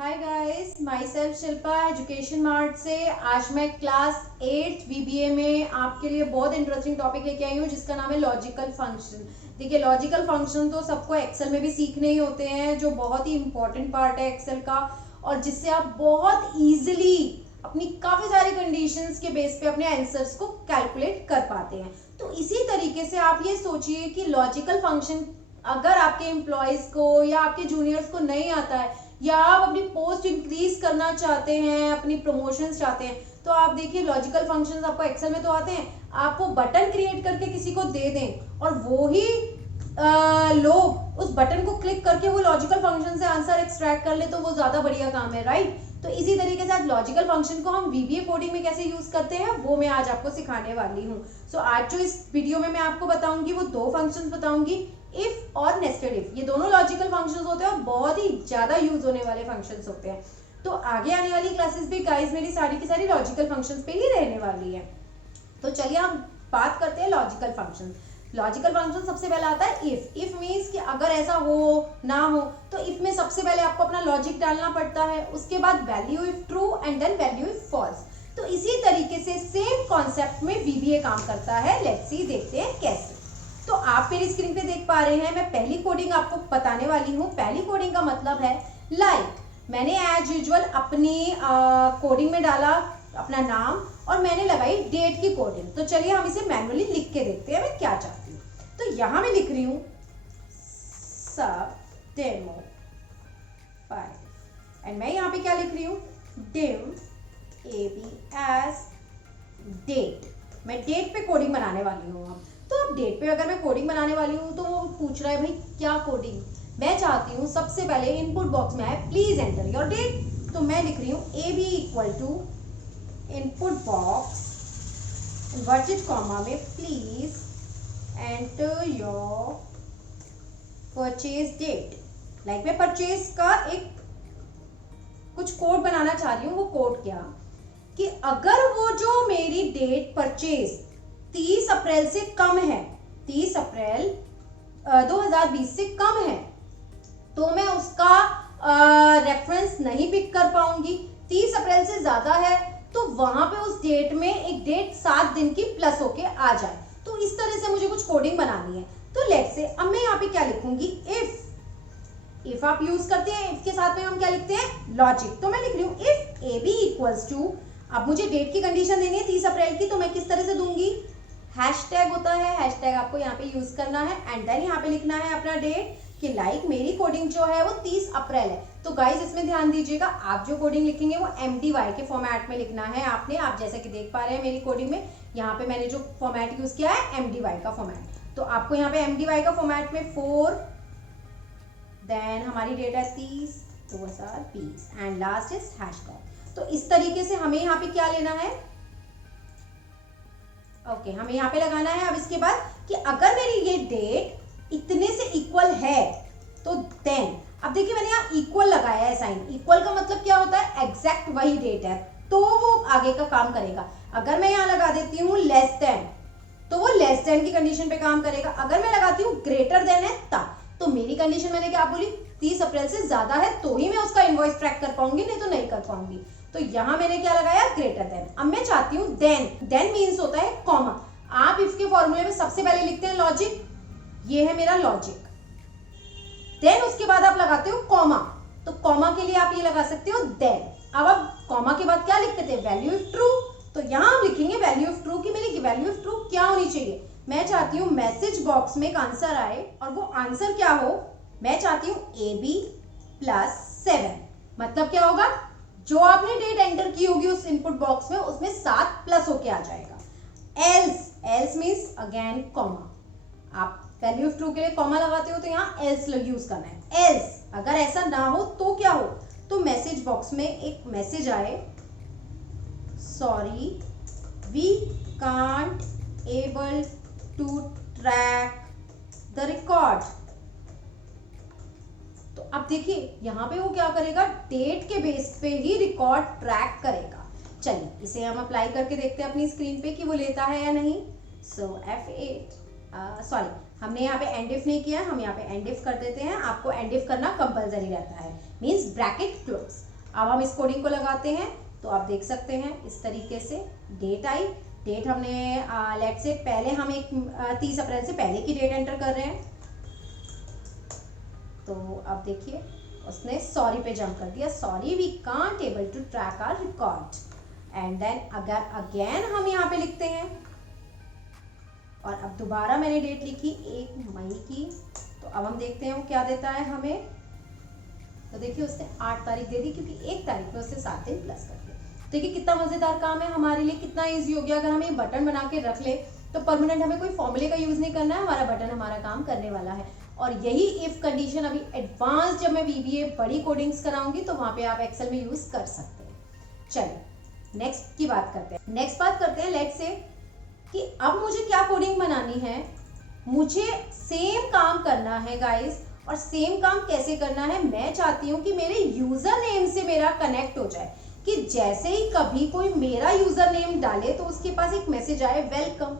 Hi guys, my self Shilpa education mart से। आज मैं क्लास 8 बीबीए में आपके लिए बहुत इंटरेस्टिंग टॉपिक लेके आई हूँ जिसका नाम है लॉजिकल फंक्शन। देखिए, लॉजिकल फंक्शन तो सबको एक्सेल में भी सीखने ही होते हैं, जो बहुत ही इंपॉर्टेंट पार्ट है एक्सेल का, और जिससे आप बहुत ईजिली अपनी काफी सारी कंडीशंस के बेस पे अपने आंसर्स को कैलकुलेट कर पाते हैं। तो इसी तरीके से आप ये सोचिए कि लॉजिकल फंक्शन अगर आपके एम्प्लॉयज को या आपके जूनियर्स को नहीं आता है, या आप अपनी पोस्ट इंक्रीज करना चाहते हैं, अपनी प्रमोशंस चाहते हैं, तो आप देखिए लॉजिकल फंक्शंस आपको एक्सेल में तो आते हैं। आप वो बटन क्रिएट करके किसी को दे दें और वो ही लोग उस बटन को क्लिक करके वो लॉजिकल फंक्शन से आंसर एक्सट्रैक्ट कर ले, तो वो ज्यादा बढ़िया काम है, राइट। तो इसी तरीके से आज लॉजिकल फंक्शन को हम वीबीए कोडिंग में कैसे यूज करते हैं वो मैं आज आपको सिखाने वाली हूँ। सो आज जो इस वीडियो में मैं आपको बताऊंगी वो दो फंक्शंस बताऊंगी, इफ और नेस्टेड इफ। ये दोनों लॉजिकल फंक्शंस होते हैं और बहुत ही ज्यादा यूज होने वाले फंक्शंस होते हैं। तो आगे आने वाली क्लासेस भी गाइस मेरी सारी की सारी लॉजिकल फंक्शंस पे ही रहने वाली है। तो चलिए हम बात करते हैं लॉजिकल फंक्शन। लॉजिकल फंक्शन सबसे पहले आता है इफ। इफ मींस कि अगर ऐसा हो ना हो, तो इफ में सबसे पहले आपको अपना लॉजिक डालना पड़ता है, उसके बाद value if true and then value if false. तो इसी तरीके से सेम कॉन्सेप्ट में बीबीए काम करता है। लेट्स सी, देखते हैं कैसे। तो आप मेरी स्क्रीन पे देख पा रहे हैं, मैं पहली कोडिंग आपको बताने वाली हूँ। पहली कोडिंग का मतलब है लाइक मैंने एज यूजुअल अपनी कोडिंग में डाला अपना नाम और मैंने लगाई डेट की कोडिंग। तो चलिए हम इसे मैन्युअली लिख के देखते हैं मैं क्या चाहती हूँ। तो यहां मैं लिख रही हूँ सब डेमो 5 एंड मैं यहाँ पे क्या लिख रही हूँ, डिम एबी एज डेट। मैं डेट पे कोडिंग बनाने वाली हूँ। तो अब डेट पे अगर मैं कोडिंग बनाने वाली हूँ तो वो पूछ रहा है भाई क्या कोडिंग। मैं चाहती हूँ सबसे पहले इनपुट बॉक्स में आए प्लीज एंटर योर डेट। तो मैं लिख रही हूँ A B equal to input box inverted comma में please enter your purchase date. Like मैं परचेज का एक कुछ कोड बनाना चाह रही हूँ। वो कोड क्या कि अगर वो जो मेरी डेट परचेज 30 अप्रैल से कम है, 30 अप्रैल 2020 से कम है, तो मैं उसका रेफरेंस नहीं पिक कर पाऊंगी। 30 अप्रैल से ज्यादा है तो वहां पे उस डेट में एक डेट 7 दिन की प्लस होके आ जाए। तो इस तरह से मुझे कुछ कोडिंग बनानी है। तो लेट्स से अब मैं यहाँ पे क्या लिखूंगी, इफ आप यूज करते हैं इफ के साथ में हम क्या लिखते हैं, लॉजिक। तो मैं लिख रही हूँ if A B equals to, अब मुझे डेट की कंडीशन देनी है 30 अप्रैल की, तो मैं किस तरह से दूंगी, हैशटैग होता है, हैशटैग आपको यहाँ पे यूज करना है एंड देन यहाँ पे लिखना है अपना डेट कि लाइक मेरी कोडिंग जो है वो 30 अप्रैल है। तो गाइस इसमें ध्यान दीजिएगा, आप जो कोडिंग लिखेंगे वो MDY के फॉर्मेट में लिखना है आपने। आप जैसे कि देख पा रहे हैं मेरी कोडिंग में यहाँ पे मैंने जो फॉर्मेट यूज किया है MDY का फॉर्मेट। तो आपको यहाँ पे MDY का फॉर्मेट में 4 देन हमारी डेट है 30 2020 एंड लास्ट इज हैशटैग। तो इस तरीके से हमें यहाँ पे क्या लेना है, ओके हमें यहाँ पे लगाना है। अब इसके बाद कि अगर मेरी ये डेट इतने से इक्वल है तो देन, अब देखिए मैंने यहाँ इक्वल लगाया है साइन। इक्वल का मतलब क्या होता है, एग्जैक्ट वही डेट है तो वो आगे का काम करेगा। अगर मैं यहाँ लगा देती हूँ लेस देन, तो वो लेस देन की कंडीशन पे काम करेगा। अगर मैं लगाती हूँ ग्रेटर देन है तब, तो मेरी कंडीशन मैंने क्या बोली, 30 अप्रैल से ज्यादा है तो ही मैं उसका इनवॉइस ट्रैक कर पाऊंगी, नहीं तो नहीं कर पाऊंगी। तो यहां मैंने क्या लगाया, ग्रेटर देन। अब मैं चाहती हूँ देन, देन मीन्स होता है कॉमा। आप इफ के फॉर्मूले में सबसे पहले लिखते हैं लॉजिक, ये है मेरा लॉजिक, देन उसके बाद आप लगाते हो कॉमा। तो कॉमा के लिए आप ये लगा सकते हो देन। अब आप कॉमा के बाद क्या लिखते थे, वैल्यू इफ ट्रू। तो यहां हम लिखेंगे वैल्यू इफ ट्रू की मेरी वैल्यू इफ ट्रू क्या होनी चाहिए, मैं चाहती हूँ मैसेज बॉक्स में एक आंसर आए और वो आंसर क्या हो, मैं चाहती हूँ AB + 7। मतलब क्या होगा, जो आपने डेट एंटर की होगी उस इनपुट बॉक्स में उसमें 7 प्लस होके आ जाएगा। Else means again comma. आप वैल्यू ऑफ ट्रू के लिए कॉमा लगाते हो तो यहाँ एल्स यूज करना है। एल्स अगर ऐसा ना हो तो क्या हो, तो मैसेज बॉक्स में एक मैसेज आए, sorry we can't able to track the record. तो अब देखिए यहाँ पे वो क्या करेगा, डेट के बेस पे ही रिकॉर्ड ट्रैक करेगा। चलिए इसे हम अप्लाई करके देखते हैं अपनी स्क्रीन पे कि वो लेता है या नहीं। सो F8 सॉरी हमने यहाँ पे एंड इफ नहीं किया, हम यहाँ पे एंड इफ कर देते हैं। आपको एंड इफ करना कंपलसरी रहता है, मींस ब्रैकेट क्लोज। अब हम इस कोडिंग को लगाते हैं तो आप देख सकते हैं इस तरीके से डेट आई। डेट हमने लेट्स से पहले हम एक 30 अप्रैल से पहले की डेट एंटर कर रहे हैं, तो अब देखिए उसने सॉरी पे जंप कर दिया, sorry we can't able to track our record. And then अगर अगेन हम यहाँ पे लिखते हैं और अब दोबारा मैंने डेट लिखी 1 मई की, तो अब हम देखते हैं वो क्या देता है हमें। तो देखिए उसने 8 तारीख दे दी क्योंकि 1 तारीख में उसने 7 दिन प्लस कर दिया। देखिए कितना मजेदार काम है हमारे लिए, कितना इजी हो गया। अगर हम ये बटन बना के रख ले तो परमानेंट हमें कोई फॉर्मूले का यूज नहीं करना है, हमारा बटन हमारा काम करने वाला है। और यही इफ कंडीशन अभी एडवांस जब मैं VBA बड़ी कोडिंग्स कराऊंगी तो वहां पे आप एक्सेल में यूज कर सकते हैं। चलिए नेक्स्ट की बात करते हैं। नेक्स्ट बात करते हैं लेट्स से कि अब मुझे क्या कोडिंग बनानी है। मुझे सेम काम करना है गाइस, और सेम काम कैसे करना है, मैं चाहती हूं कि मेरे यूजर नेम से मेरा कनेक्ट हो जाए, कि जैसे ही कभी कोई मेरा यूजर नेम डाले तो उसके पास एक मैसेज आए वेलकम।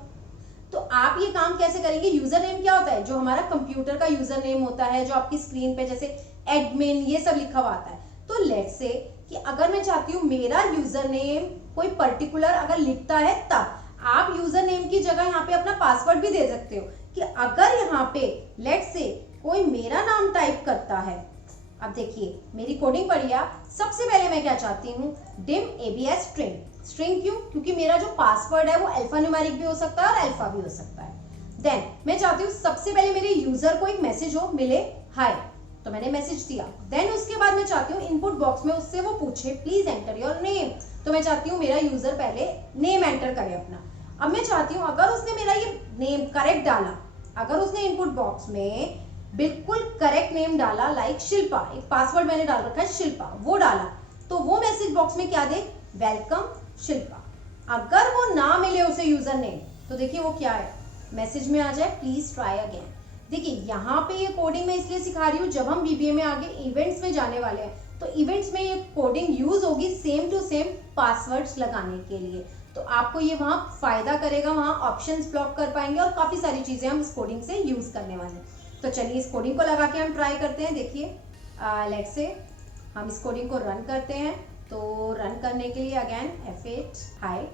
तो आप ये काम कैसे करेंगे। यूजर नेम क्या होता है, जो हमारा कंप्यूटर का यूजर नेम होता है, जो आपकी स्क्रीन पे जैसे एडमिन ये सब लिखा हुआ आता है। तो लेट्स से कि अगर मैं चाहती हूँ मेरा यूजर नेम कोई पर्टिकुलर अगर लिखता है, तब आप यूजर नेम की जगह यहाँ पे अपना पासवर्ड भी दे सकते हो कि अगर यहाँ पे लेट्स से कोई मेरा नाम टाइप करता है। अब देखिए मेरी कोडिंग पढ़िए। सबसे पहले मैं क्या चाहती हूँ, डिम ABS स्ट्रिंग। स्ट्रिंग क्यों, क्योंकि मेरा जो पासवर्ड है वो अल्फा न्यूमेरिक भी हो सकता है और अल्फा भी हो सकता है। देन मैं चाहती हूँ सबसे पहले मेरे यूजर को एक मैसेज हो मिले हाय, तो मैंने मैसेज दिया। देन उसके बाद मैं चाहती हूँ इनपुट बॉक्स में उससे वो पूछे प्लीज एंटर योर नेम, तो मैं चाहती हूँ मेरा यूजर पहले नेम एंटर करे अपना। अब मैं चाहती हूँ अगर उसने मेरा ये नेम करेक्ट डाला, अगर उसने इनपुट बॉक्स में बिल्कुल करेक्ट नेम डाला लाइक शिल्पा, एक पासवर्ड मैंने डाल रखा है शिल्पा, वो डाला, तो वो मैसेज बॉक्स में क्या दे, वेलकम शिल्पा। अगर वो ना मिले उसे यूजर नेम, तो देखिए वो क्या है, मैसेज में आ जाए प्लीज ट्राई अगेन। देखिए यहाँ पे ये कोडिंग मैं इसलिए सिखा रही हूँ, जब हम VBA में आगे इवेंट्स में जाने वाले हैं तो इवेंट्स में ये कोडिंग यूज होगी सेम टू सेम पासवर्ड्स लगाने के लिए। तो आपको ये वहाँ फायदा करेगा, वहाँ ऑप्शंस ब्लॉक कर पाएंगे और काफी सारी चीजें हम इस कोडिंग से यूज करने वाले हैं। तो चलिए इस कोडिंग को लगा के हम ट्राई करते हैं। देखिए लेट्स से हम इस कोडिंग को रन करते हैं, तो रन करने के लिए again F8 high,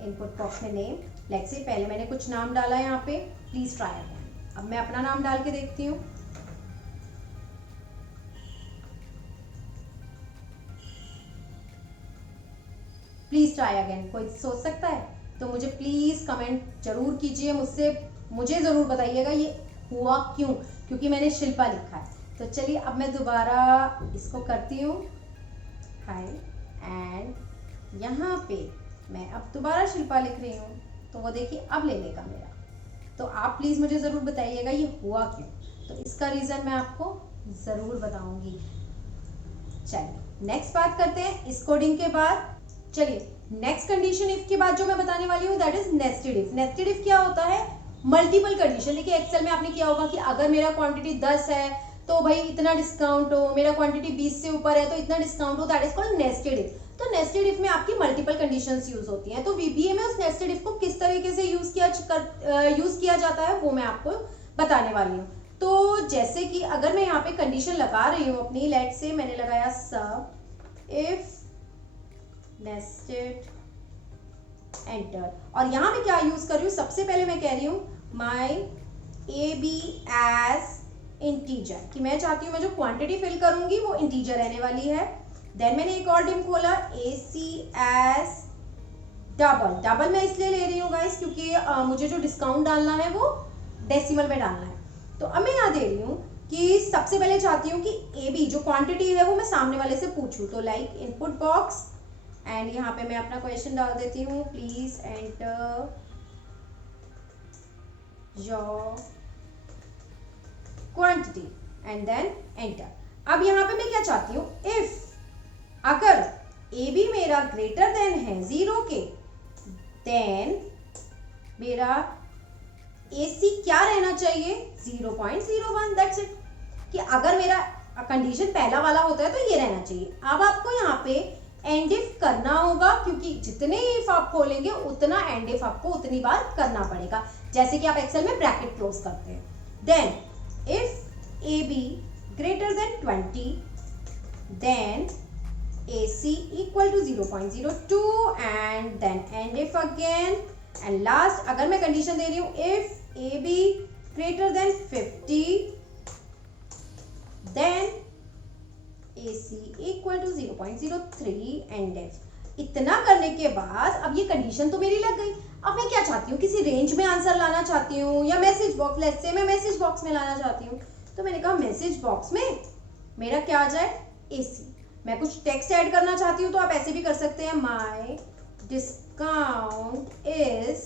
input box में नेम, लेट्स से पहले मैंने कुछ नाम डाला है यहाँ पे प्लीज ट्राई अगेन। अब मैं अपना नाम डाल के देखती हूँ। प्लीज ट्राई अगेन, कोई सोच सकता है तो मुझे प्लीज कमेंट जरूर कीजिए, मुझे जरूर बताइएगा ये हुआ क्यों, क्योंकि मैंने शिल्पा लिखा है। तो चलिए अब मैं दोबारा इसको करती हूँ हाय, एंड यहाँ पे मैं अब दोबारा शिल्पा लिख रही हूँ, तो वो देखिए अब ले लेगा मेरा। तो आप प्लीज मुझे जरूर बताइएगा ये हुआ क्यों, तो इसका रीजन मैं आपको जरूर बताऊंगी। चलिए नेक्स्ट बात करते हैं इस कोडिंग के बाद। चलिए नेक्स्ट कंडीशन इफ के बाद जो मैं बताने वाली हूँ that is nested if. Nested if क्या होता है, मल्टीपल कंडीशन। देखिए एक्सेल में आपने किया होगा कि अगर मेरा क्वांटिटी 10 है तो भाई इतना डिस्काउंट हो, मेरा क्वांटिटी 20 से ऊपर है तो इतना डिस्काउंट हो, that is called nested if. तो नेस्टेड इफ में आपकी मल्टीपल कंडीशंस यूज होती हैं। तो VBA में उस नेस्टेड इफ को किस तरीके से यूज किया जाता है वो मैं आपको बताने वाली हूँ। तो जैसे कि अगर मैं यहाँ पे कंडीशन लगा रही हूँ अपनी, लेट्स से मैंने लगाया सब इफ नेस्टेड एंटर, और यहाँ मैं क्या यूज कर रही हूँ, सबसे पहले मैं कह रही हूँ माई AB एज इंटीजर, कि मैं चाहती हूँ मैं जो क्वांटिटी फिल करूंगी वो इंटीजर रहने वाली है। देन मैंने एक और डिम खोला AC एज डबल। डबल मैं इसलिए ले रही हूँ गाइस क्योंकि मुझे जो डिस्काउंट डालना है वो डेसिमल में डालना है। तो अब मैं यहाँ दे रही हूँ कि सबसे पहले चाहती हूँ कि AB जो क्वांटिटी है वो मैं सामने वाले से पूछूं, तो लाइक इनपुट बॉक्स, एंड यहाँ पे मैं अपना क्वेश्चन डाल देती हूँ please enter your quantity and then enter. अब यहाँ पे मैं क्या चाहती हूँ, इफ अगर AB मेरा ग्रेटर देन है 0 के, देन मेरा AC क्या रहना चाहिए 0.01, दैट्स इट। कि अगर मेरा कंडीशन पहला वाला होता है तो ये रहना चाहिए। अब आपको यहाँ पे एंड इफ करना होगा क्योंकि जितने इफ आप खोलेंगे उतना एंड इफ आपको उतनी बार करना पड़ेगा, जैसे कि आप एक्सेल में ब्रैकेट क्लोज करते हैं। Then if AB greater than 20, then AC equal to 0.02 and then end if again and last अगर मैं कंडीशन दे रही हूँ if AB greater than 50 then AC equal to 0.03 and if इतना करने के बाद अब ये कंडीशन तो मेरी लग गई। अब मैं क्या चाहती हूँ, किसी रेंज में आंसर लाना चाहती हूँ या मैसेज बॉक्स, लेट्स से मैं मैसेज बॉक्स में लाना चाहती हूँ। तो मैंने कहा मैसेज बॉक्स में मेरा क्या आ जाए, AC। मैं कुछ टेक्स्ट ऐड करना चाहती हूँ तो आप ऐसे भी कर सकते हैं, माय डिस्काउंट इज,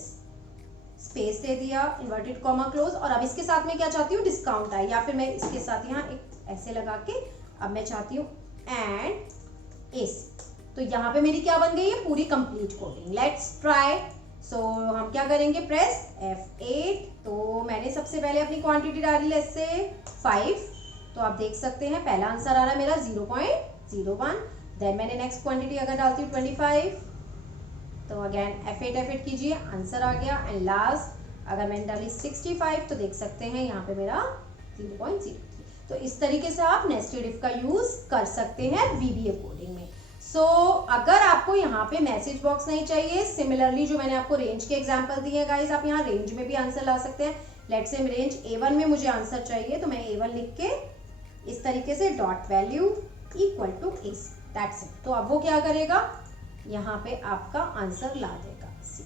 स्पेस दे दिया, इन्वर्टेड कॉमा क्लोज, और अब इसके साथ में क्या चाहती हूँ, डिस्काउंट आए, या फिर मैं इसके साथ यहाँ एक ऐसे लगा के अब मैं चाहती हूँ एंड AC। तो यहाँ पे मेरी क्या बन गई है, पूरी complete coding. Let's try. So हम क्या करेंगे, प्रेस F8। तो मैंने सबसे पहले अपनी क्वांटिटी डाली लेट्स से 5। तो आप देख सकते हैं पहला आंसर आ रहा है मेरा 0.01। देन मैंने नेक्स्ट क्वांटिटी अगर डालती हूँ 25, तो अगेन F8 कीजिए, आंसर आ गया। एंड लास्ट अगर मैंने डाली 65 तो देख सकते हैं यहाँ पे मेरा 0.03। तो इस तरीके से आप नेस्टेड इफ का यूज कर सकते हैं VBA कोडिंग में। सो अगर आपको यहाँ पे मैसेज बॉक्स नहीं चाहिए, सिमिलरली जो मैंने आपको रेंज के एग्जांपल दिए हैं गाइस, आप यहाँ रेंज में भी आंसर ला सकते हैं। लेट्स से रेंज A1 में मुझे आंसर चाहिए तो मैं A1 लिख के इस तरीके से dot value equal to AC, that's it. तो अब वो क्या करेगा, यहाँ पे आपका आंसर ला देगा C।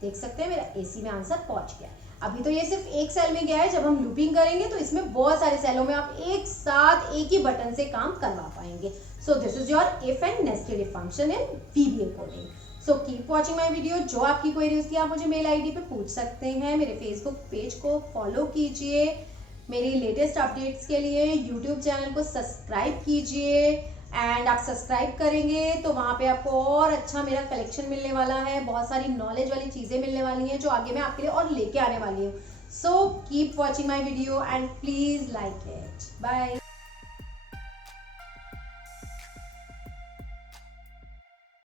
देख सकते हैं मेरा AC में आंसर पहुंच गया है। अभी तो ये सिर्फ एक सेल में गया है, जब हम लूपिंग करेंगे तो इसमें बहुत सारे सेलों में आप एक साथ एक ही बटन से काम करवा पाएंगे। So this is your if and nested if function in VBA coding. So keep watching my video. जो आपकी क्वेरीज थी आप मुझे मेल ID पे पूछ सकते हैं। मेरे फेसबुक पेज को फॉलो कीजिए, मेरी लेटेस्ट अपडेट्स के लिए यूट्यूब चैनल को सब्सक्राइब कीजिए। एंड आप सब्सक्राइब करेंगे तो वहाँ पे आपको और अच्छा मेरा कलेक्शन मिलने वाला है, बहुत सारी नॉलेज वाली चीज़ें मिलने वाली हैं जो आगे मैं आपके लिए और लेके आने वाली हूँ। So keep watching my video and please like it. Bye.